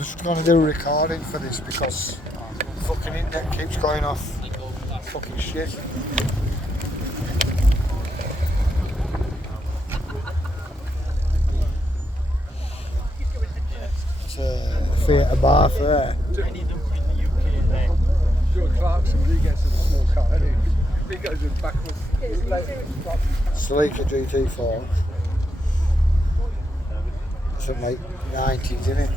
just going to do a recording for this because the fucking internet keeps going off. Fucking shit. It's a theatre bar for there. Sleeker GT4. Something like 90s, isn't it?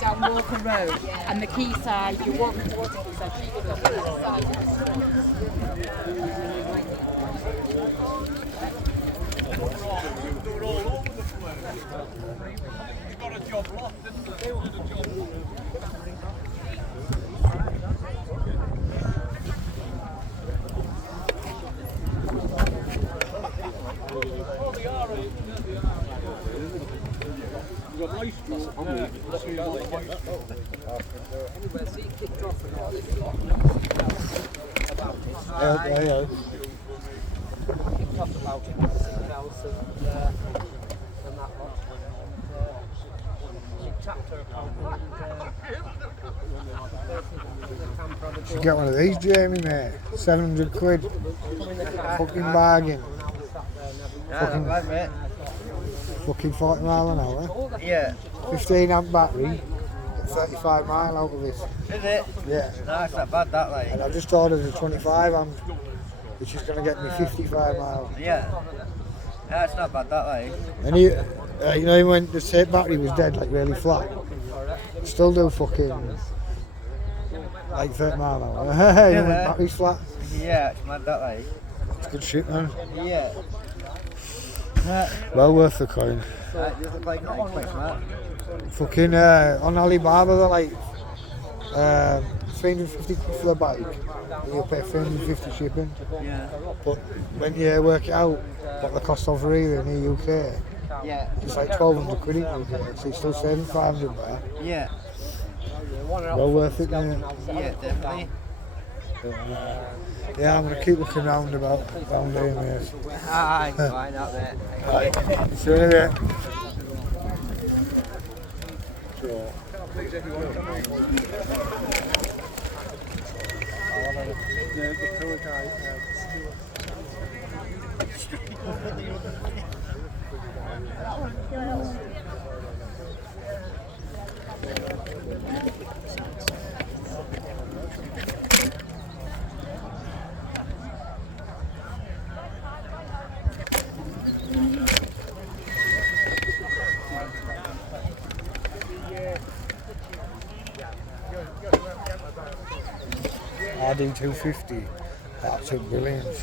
Down Walker Road, and the quayside, you walk towards the quayside, she goes on the left side. You got a job lot, didn't they? Should get one of these, Jamie, mate. 700 quid. Fucking bargain. Fucking 40 mile an hour. Yeah. 15 amp battery. 35 mile out of it. Is it? Yeah. No, it's not bad that like. And I've just ordered a 25 amp, which is going to get me 55 miles. Yeah. Yeah, it's not bad that like. And you know, when the tape battery was dead, like really flat, still do fucking like 30 mile an hour. You know, when battery's flat. Yeah, it's mad that like. It's good shit, man. Yeah. Well worth the coin. It does look like nice, quite smart. Fucking on Alibaba, they're like 350 quid for the bike. And you pay 350 shipping. Yeah. But when you work it out, what the cost of here in the UK, Yeah. it's like 1200 quid in the UK. So you're still saving 500 there. Yeah. Well worth it, mate. Yeah, definitely. Yeah, I'm going to keep looking round here, mate. Ah, why not there? Right. See you in a bit. Sure. RD250, absolute brilliance.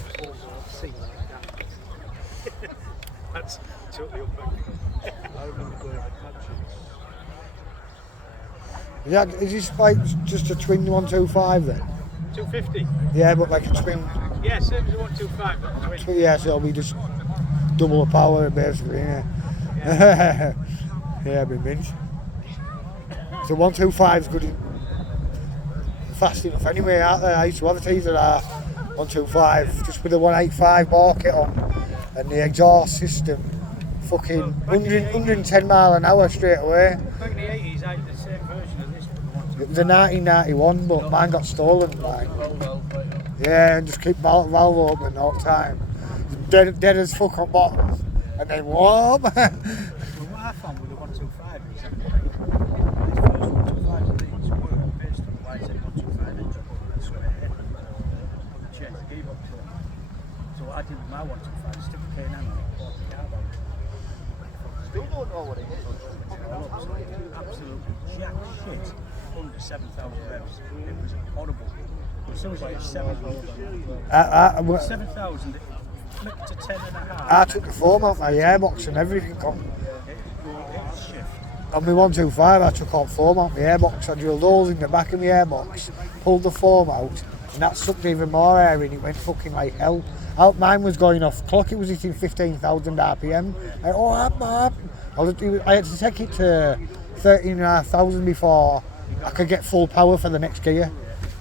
That's totally up. Is this like just a twin 125 then? 250. Yeah, but like a twin. Yeah, same as the 125. But twin. Yeah, so it'll be just double the power basically, yeah. Yeah, it'll be mint. So 125 is good. Fast enough anyway, aren't they? I used to have a teaser that 125 just with the 185 ball kit on and the exhaust system, fucking 110 mile an hour straight away. Back in the 80s, I had the same version of this. It was a 1991, but mine got stolen. Like, yeah, and just keep valve open all the time. Dead as fuck on bottom, and then whoop. What I found with the 125 is 125 of these were based on why is it 125 inch square head. Change the gearbox to it. So what I did with my 125 is stick a K&N on it, bought the carb out. Still don't know what it is. Absolutely jack shit. Under 7,000 revs. It was horrible. As soon as I hit 7,000, it flicked to 10.5. I took the foam out my airbox and everything. It shift. On my 125 I took all foam out my airbox. I drilled holes in the back of my airbox, pulled the foam out, and that sucked even more air in. It went fucking like hell. Out mine was going off clock, it was hitting 15,000 RPM. I had to take it to 13,500 before I could get full power for the next gear.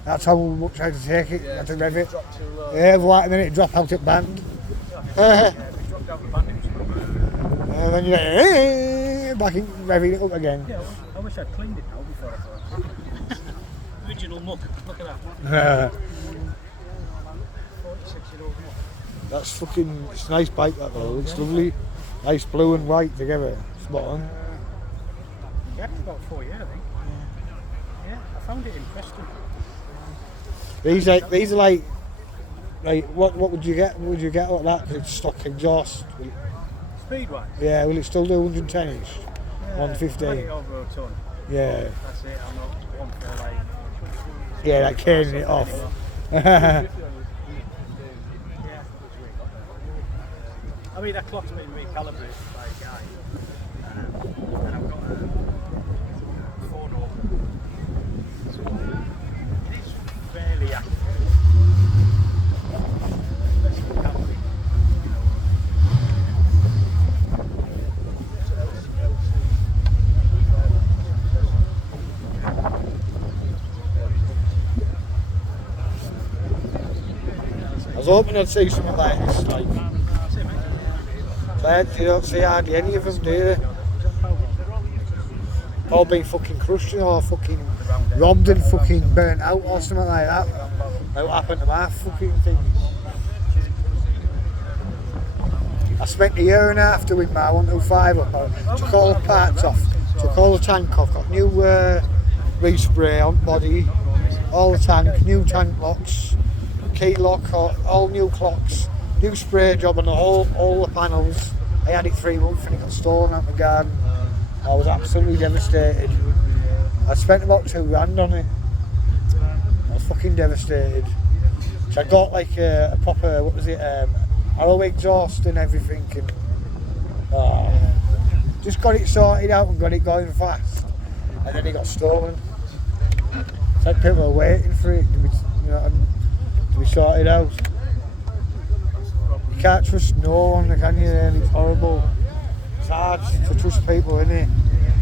That's how much I had to take it. I had to rev it. Yeah, right, and then it dropped out at band. And then you get back in, revving it up again. Yeah, I wish I'd cleaned it now before I thought. Original muck, look at that. 46-year-old muck. That's fucking, it's a nice bike that though, looks lovely. Nice blue and white together, spot on. Yeah, for about 4 years, I think. Yeah, I found it interesting. These are like what would you get? Would you get like that? 'Cause it's stock exhaust. Speed-wise? Yeah, will it still do 110 ish? 115? Over a ton. Yeah. That's it, I'm not one for like... Yeah, like carrying it off. Yeah. I mean, that clock's been recalibrated by a guy. And I've got a phone over. So it's fairly accurate. Especially camping, I was hoping I'd see something like this, like. But you don't see hardly any of them, do you? All being fucking crushed or fucking robbed and fucking burnt out or something like that. Like what happened to my fucking thing. I spent a year and a half doing my 125 up. I took all the parts off, took all the tank off, got new respray on body, all the tank, new tank locks, key lock, all new clocks, new spray job on all the panels. I had it 3 months and it got stolen out my garden. I was absolutely devastated. I spent about £2,000 on it. I was fucking devastated. So I got like a proper, what was it, arrow exhaust and everything. And, just got it sorted out and got it going fast. And then it got stolen. It's like people are waiting for it to be, to be sorted out. You can't trust no one, can you? It's horrible. It's hard to trust people, isn't it?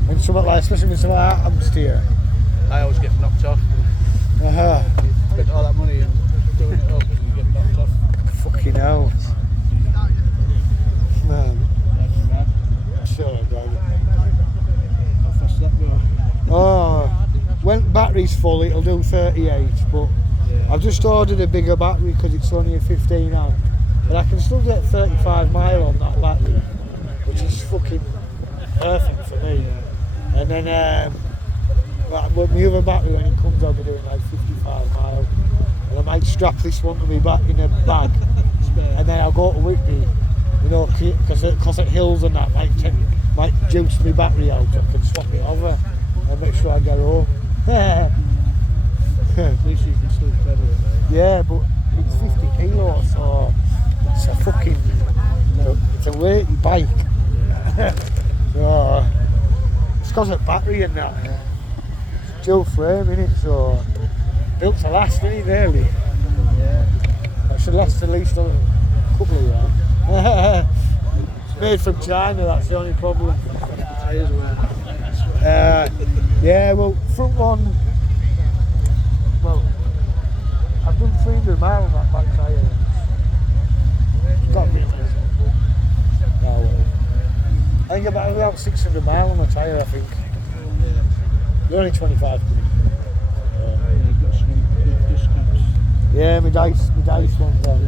When something like, especially when something like that happens to you. I always get knocked off. Spent all that money and doing it up and you get knocked off. Fucking hell. Man. Sure, God. How fast does that go? Oh, when battery's full, it'll do 38, but Yeah. I've just ordered a bigger battery because it's only a 15 amp. But I can still get 35 mile on that battery, which is fucking perfect for me. And then with my other battery, when it comes, I'll be doing like 55 mile. And I might strap this one to me back in a bag, and then I'll go to Whitby, because at hills and that might juice my battery out. I can swap it over and make sure I get home. At least you can still pedal it though. Yeah, but it's 50 kilos, so it's a fucking, it's a weighty bike. So, it's because of battery and that. It's dual frame, innit, so built to last, innit, really. Yeah. That should last at least a couple of years. It's made from China, that's the only problem. Tyres were. Yeah, well, front one, well, I've done 300 miles on that back tyre. It's got to be. Oh, well. I think about 600 miles on the tyre, I think. They're only 25 quid. You've got some good discounts. Yeah, my dice one's on.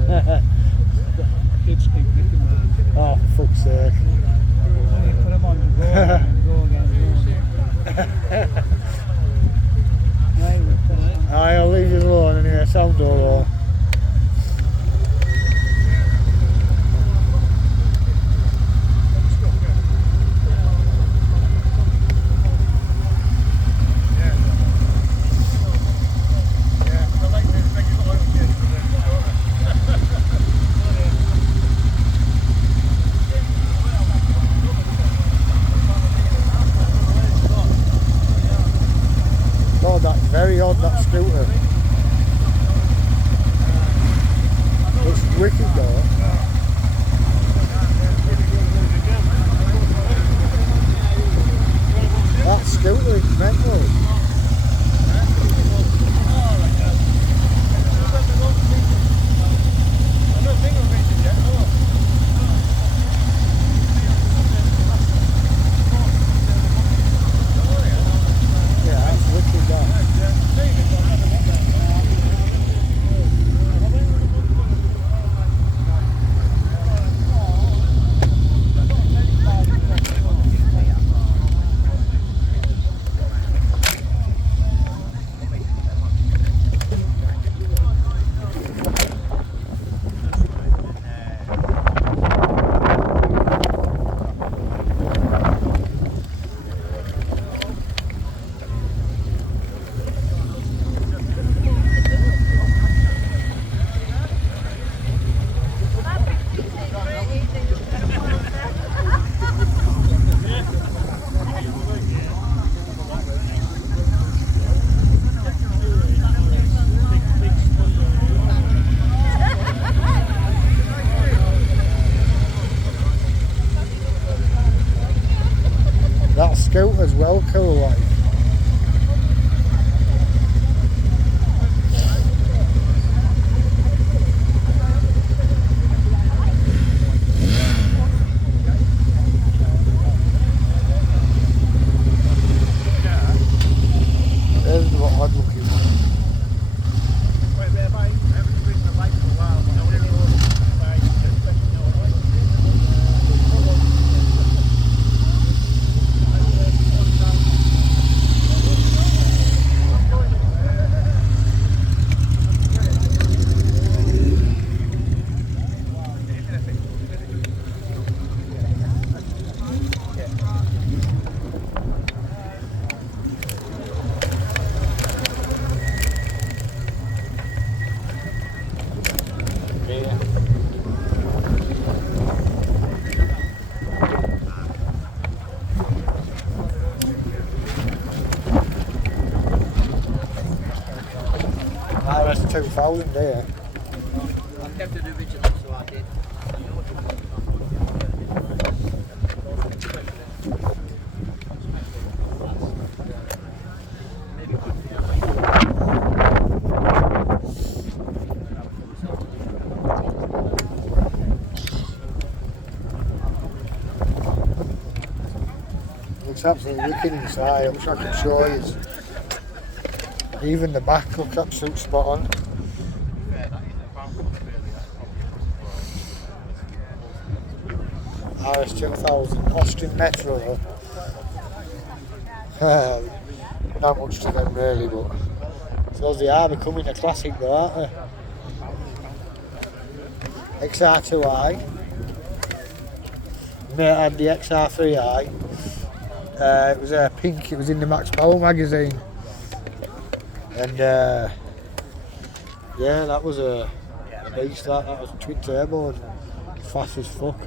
Kids keep picking mine. Oh, for fuck's sake. Put them on, go again. scooter. It's wicked though. That scooter is mental. That scooter's well cool, like. There's what odd looking one. That's 2000 there. I kept it original, so I did. Looks absolutely wicked inside. I wish I could show you. Even the back look absolute spot on. RS 2000 Austin Metro. Not much to them really, but I suppose they are becoming a classic though, aren't they? XR2i. Mate had the XR3i. It was pink, it was in the Max Power magazine. And yeah, that was a beast. That was twin turbo and fast as fuck.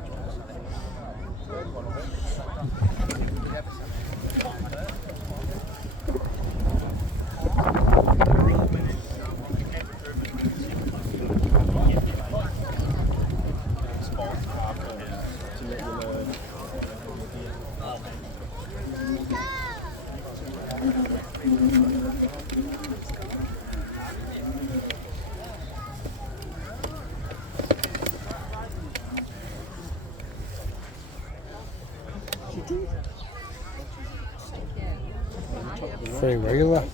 Free wheeler.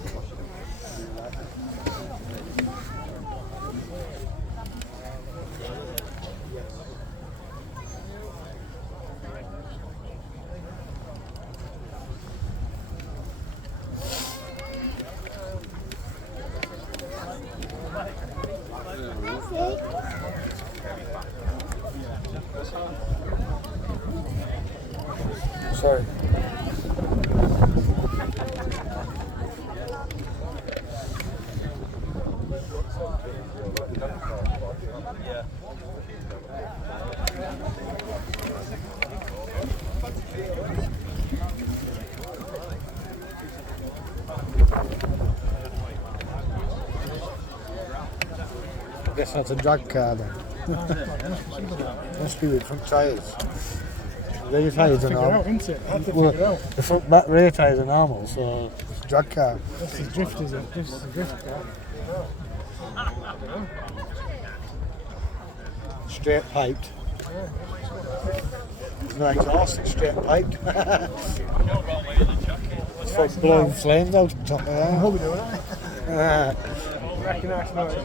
Sorry. guess that's a drag car then. Must be with front tyres. Rear tyres are normal. Well, the front back rear tyres are normal, so it's a drag car. This is drift, is it? This is a drift car. Straight piped. It's not exhaust, it's straight piped. It's for blowing flames out the top of there. I'll be doing it. Recognise noise.